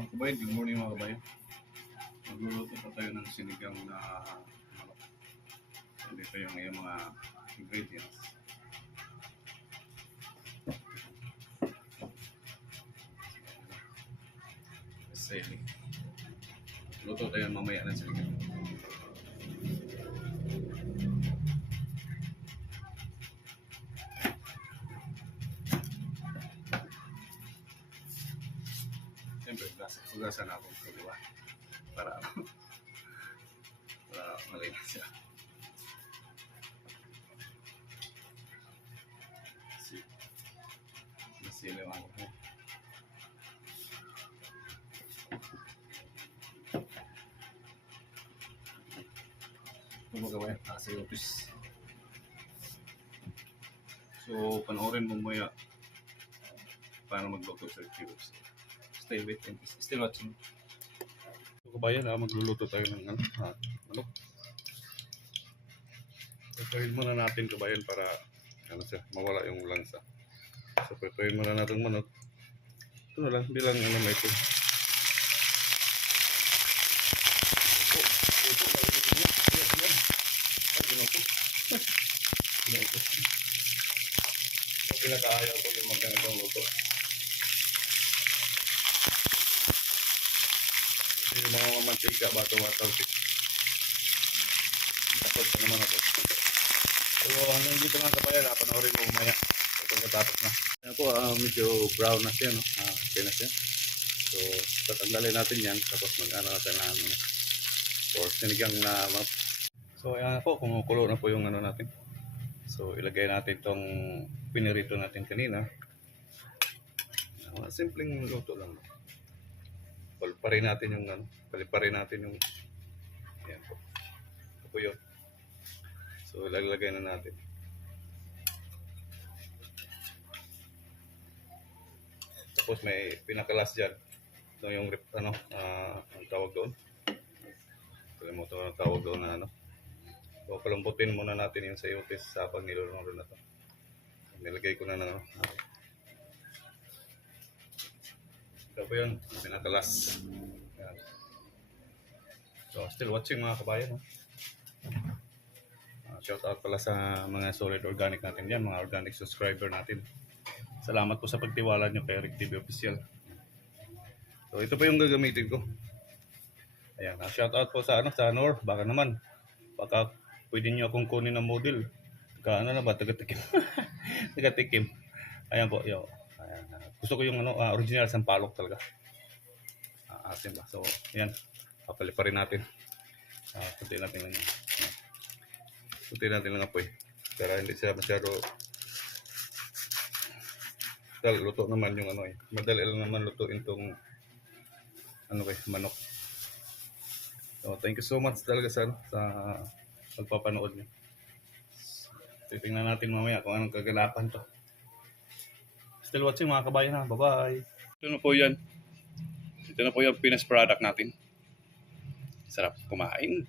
Mga kabayan, good morning mga kabayan. Magluluto pa tayo ng sinigang na manok. So, dito yung iyong mga ingredients. Sili. Luto tayo mamaya ng sinigang. Siyempre, hugasan na ako. Diba? Para malinis siya. Sili mga kabayan. Mga kabayan, sayotes. So, panoorin mo maya paano magluto sa YouTube. Stay with and still watching. So, kabayan, magluluto tayo ng manok. Prepare muna natin kabayan para mawala yung lansa. So, prepare muna natin manok. Ito na lang, bilang may ito. Pinakaayaw ko yung magandang luto. Kasi yung mga mantika, bato-wataw. Tapos pa naman ako. So hanggang dito nga kabayan, panoorin mo mamaya. Pagkatapos na. Ayan po, medyo brown na siya, no? Okay na siya. So tatanggalin natin yan. Tapos mag-ano natin na or sinigang na manok. So ayan po, kumukulo na po yung ano natin. So ilagay natin itong pinirito natin kanina. Simpleng luto lang. Paliparin natin yung ayan po. Ito po yun. So ilalagay na natin. Tapos may pinakalas dyan. Ito yung ang tawag doon. Kalimutan ko ang tawag doon na So palambutin muna natin yung sayotes sa pag nilulunod na ito. Nilagay ko na ito po yun, pinakalas. Yan. So still watching mga kabayan. Shout out pala sa mga solid organic natin yan, mga organic subscriber natin. Salamat po sa pagtiwala nyo kay Rick TV Official. So ito po yung gagamitin ko. Ayan, shout out po sa Nor, baka pwede nyo akong kunin ng model. Taga-tikim. Taga-tikim. Ayan po, yo. Ayan. Gusto ko yung original sampalok talaga. Asin ba? So, ayan. Papaliparin natin. Punti natin lang apoy. Para hindi siya masyado luto naman yung madali lang naman lutuin tong manok. So, thank you so much talaga sa pagpapanood niyo. Titingnan natin mamaya kung anong kaganapan to. Still watching mga kabayan ha. Bye-bye. Ito na po yan. Ito na po yung finished product natin. Sarap kumain.